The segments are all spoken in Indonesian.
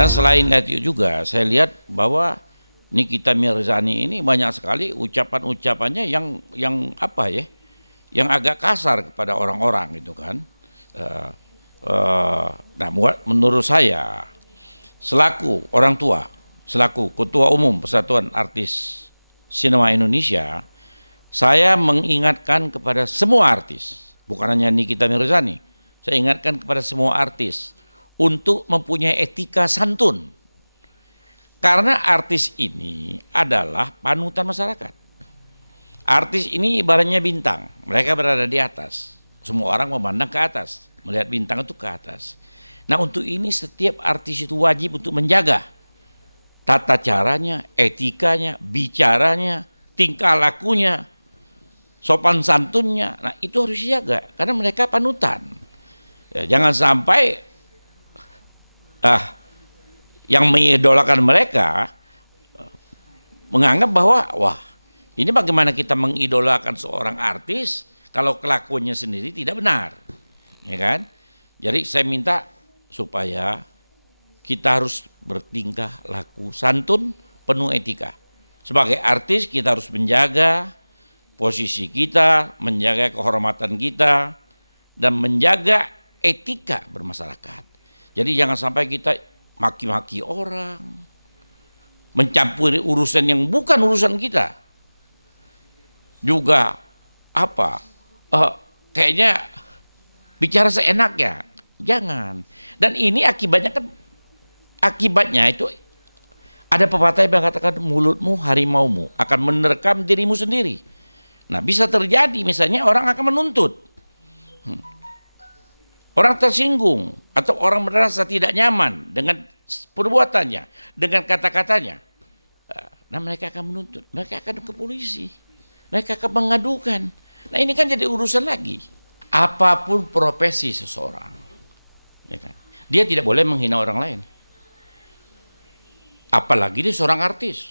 Dan selain itu juga saya lihat bahwa Nikita Mirzani ini banyak sekali ucapan-ucapannya yang apa ya, yang agak kasar kepada orang-orang gitu kan. Nah, menurut saya selaku orang tua, selaku Ketua Umum Persatuan Artis Sinema Indonesia, saya mengingatkan kepada semua artis, bukan hanya Nikita Mirzani, saya ingatkan kepada semua artis untuk mempunyai etika santun. Karena artis ini adalah panutan masyarakat. Artis ini ibaratnya bintang, mereka berada di atas. Semua orang memandang ke atas, melihat bintang itu ke atas. Nah, untuk ini setiap artis itu wajib untuk menjaga tata caranya, etikanya, bicaranya, tingkah lakunya, sopan santunnya. Nah, itu harus dijaga karena mereka panutan. Ya, jangan sampai yang mengidolakan mereka menganggap bahwa wah, ini bagaimana kita mengidolakan seorang artis kalau kelakuannya sendiri tidak benar, ya kan? Jadi saya minta supaya kita harus bertingkah laku santun, penuh etika. Sebagai artis kita harus menjaga posisi kita, menjaga kehormatan kita, dan menjaga etika bermasyarakat. Jadi jangan sampai kita maki-maki orang, mencampuri urusan yang bukan urusan kita. Juga kayaknya bicara seenaknya, jangan. Dan ini akibatnya itu ada pepatah yang mengatakan mulutmu harimaumu akan menerkam dirimu sendiri. Nah, bisa terjadi misalnya orang akan menuntut. Orang tersinggung atau orang merasa tidak nyaman dengan perbuatannya, dengan kata-katanya. Nah, mereka akan menuntut, mereka akan ke polisi, mereka akan mengadukan. Nah, ini kan jadi urusan lagi. Apapun profesi seseorang, ya kan, dia tidak boleh menghina orang lain. Apalagi dia seorang artis.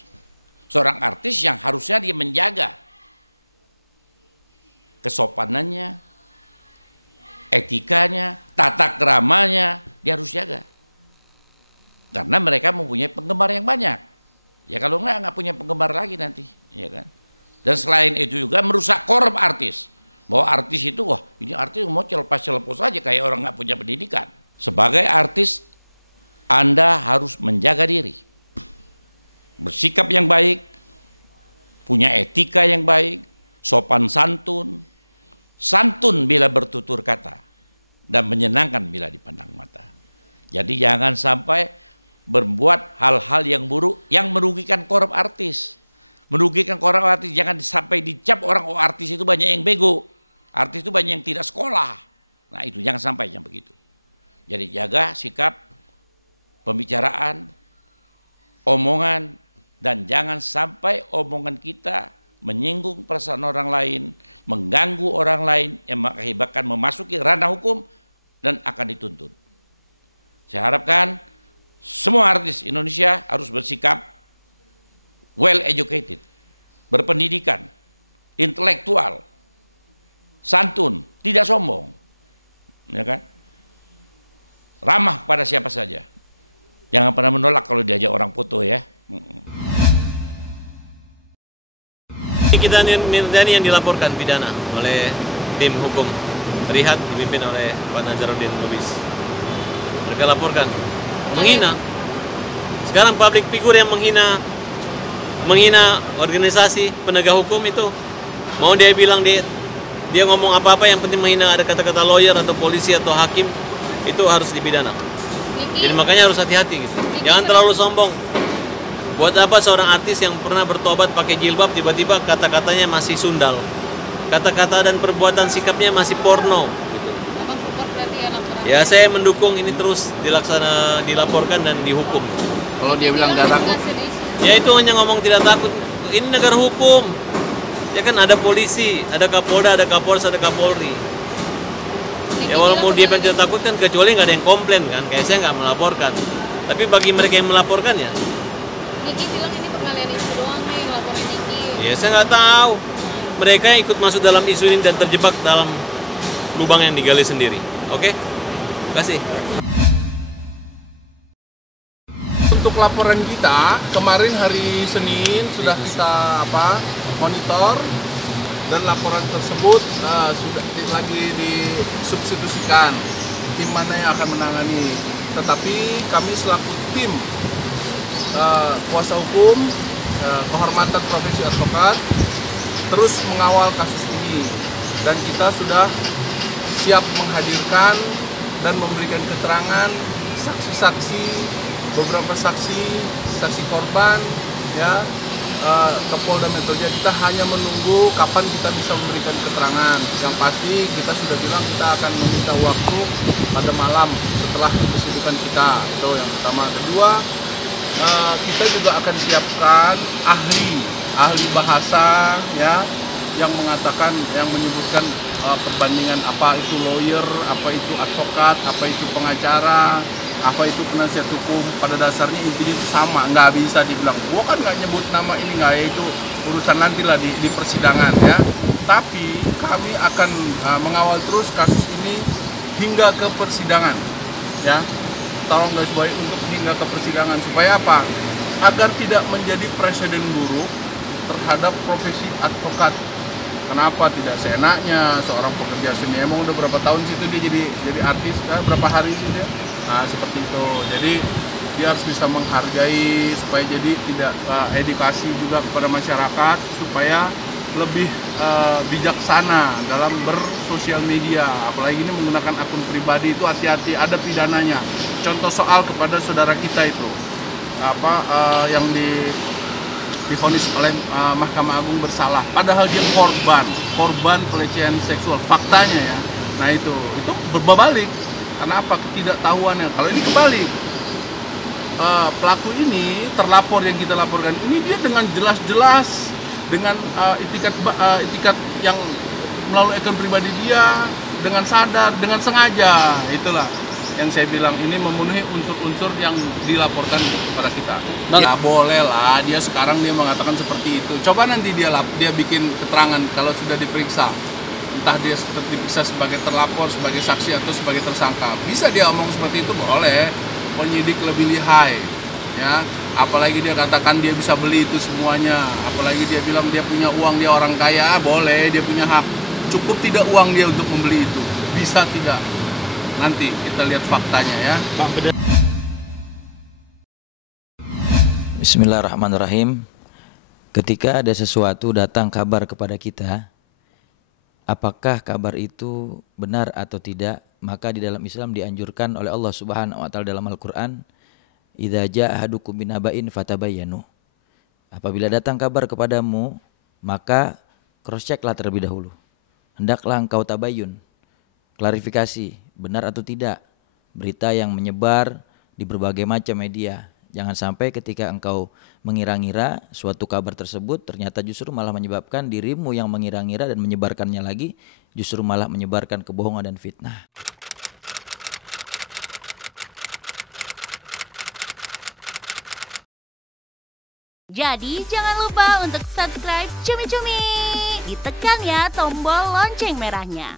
Seorang artis yang harusnya dia menjaga kesopanannya, etikanya, tata keramanya, dia harus jaga. Karena mereka mempunyai penggemar yang banyak. Ya kalau nggak punya penggemar lagi nanti, ya kan. Dan selain itu juga merusak korup artis. Bahwa artis itu, wah ini artis mau celepos aja kayak orang nggak punya pendidikan. Sebagai artis, Anda harus menjaga diri. Bersikap yang baik, punya etika yang baik, sopan santun, santun bila bertutur kata, dan menyenangkan bila dipandang mata. Jadi jangan sampai berbuat hal-hal yang buruk yang merugikan korup artis. Merugikan korup artis, jangan sampai dicap orang, oh artis itu banyak yang bego, artis itu banyak yang tidak sekolah. Nah itu jangan sampai yang begitu. Jadi jaga sikap, pembicaraan, omongan, dan jangan sampai omongan kita menyinggung perasaan orang lain, mengganggu orang lain, yang mengakibatkan memasuki ranah hukum dan akan dituntut. Saya harapkan semua artis Indonesia harus bersikap well educated, berpendidikan, intelektual, santun, tidak sombong, ya kan? Ramah pada siapa saja. Jangan pernah menolak kalau diajak orang foto ya. Nikita Mirzani yang dilaporkan pidana oleh tim hukum Rihat dipimpin oleh Pak Nazarudin Lubis. Mereka laporkan menghina. Sekarang public figure yang menghina organisasi penegak hukum itu, mau dia bilang dia ngomong apa-apa yang penting menghina ada kata-kata lawyer atau polisi atau hakim, itu harus dipidana. Jadi makanya harus hati-hati gitu. Jangan terlalu sombong. Buat apa seorang artis yang pernah bertobat pakai jilbab tiba-tiba kata-katanya masih sundal, kata-kata dan perbuatan sikapnya masih porno gitu. Ya saya mendukung ini terus dilaporkan dan dihukum. Kalau dia bilang gak takut, ya itu hanya ngomong tidak takut. Ini negara hukum. Ya kan ada polisi, ada Kapolda, ada Kapolres, ada Kapolri. Ya walaupun dia tidak takut kan, kecuali nggak ada yang komplain kan, kayak saya nggak melaporkan. Tapi bagi mereka yang melaporkan ya. Niki bilang ini pengalian isu doang nih, laporin Niki. Ya saya nggak tahu. Mereka yang ikut masuk dalam isu ini dan terjebak dalam lubang yang digali sendiri. Oke? Terima kasih. untuk laporan kita kemarin hari Senin sudah kita monitor, dan laporan tersebut sudah lagi disubstitusikan tim mana yang akan menangani. Tetapi kami selaku tim kuasa hukum kehormatan profesi advokat terus mengawal kasus ini, dan kita sudah siap menghadirkan dan memberikan keterangan saksi-saksi, beberapa saksi korban ya, ke Polda Metro Jaya. Kita hanya menunggu kapan kita bisa memberikan keterangan. Yang pasti kita sudah bilang kita akan meminta waktu pada malam setelah kesibukan kita. Itu yang pertama. Kedua, kita juga akan siapkan ahli bahasa ya, yang mengatakan, yang menyebutkan perbandingan apa itu lawyer, apa itu advokat, apa itu pengacara, apa itu penasihat hukum. Pada dasarnya intinya itu sama, nggak bisa dibilang gua kan nggak nyebut nama ini, nggak, ya itu urusan nantilah di persidangan ya. Tapi kami akan mengawal terus kasus ini hingga ke persidangan ya. Tolong guys baik untuk hingga ke persidangan, supaya apa? Agar tidak menjadi presiden buruk terhadap profesi advokat. Kenapa tidak seenaknya seorang pekerja seni, emang udah berapa tahun situ dia jadi artis, berapa hari sih dia? Nah seperti itu. Jadi dia harus bisa menghargai, supaya jadi tidak edukasi juga kepada masyarakat supaya lebih bijaksana dalam bersosial media. Apalagi ini menggunakan akun pribadi, itu hati-hati, ada pidananya. Contoh soal kepada saudara kita itu yang divonis oleh Mahkamah Agung bersalah, padahal dia korban pelecehan seksual, faktanya ya. Nah itu berbalik. Karena apa? Ketidaktahuannya. Kalau ini kebalik, pelaku ini, terlapor yang kita laporkan ini, dia dengan jelas-jelas, dengan itikat yang melalui akun pribadi dia, dengan sadar, dengan sengaja. Itulah yang saya bilang, ini memenuhi unsur-unsur yang dilaporkan kepada kita. Ya boleh lah, dia sekarang dia mengatakan seperti itu. Coba nanti dia bikin keterangan kalau sudah diperiksa. Entah dia diperiksa sebagai terlapor, sebagai saksi, atau sebagai tersangka. Bisa dia omong seperti itu, boleh. Penyidik lebih lihai ya. Apalagi dia katakan dia bisa beli itu semuanya. Apalagi dia bilang dia punya uang, dia orang kaya, boleh, dia punya hak. Cukup tidak uang dia untuk membeli itu? Bisa tidak? Nanti kita lihat faktanya ya. Bismillahirrahmanirrahim. Ketika ada sesuatu datang kabar kepada kita, apakah kabar itu benar atau tidak, maka di dalam Islam dianjurkan oleh Allah Subhanahu wa taala dalam Al-Qur'an, idza jaa ahadukum binaba'in fatabayyanu. Apabila datang kabar kepadamu, maka cross checklah terlebih dahulu. Hendaklah engkau tabayyun, klarifikasi, benar atau tidak berita yang menyebar di berbagai macam media. Jangan sampai ketika engkau mengira-ngira suatu kabar tersebut ternyata justru malah menyebabkan dirimu yang mengira-ngira dan menyebarkannya lagi justru malah menyebarkan kebohongan dan fitnah. Jadi jangan lupa untuk subscribe Cumi Cumi. Ditekan ya tombol lonceng merahnya.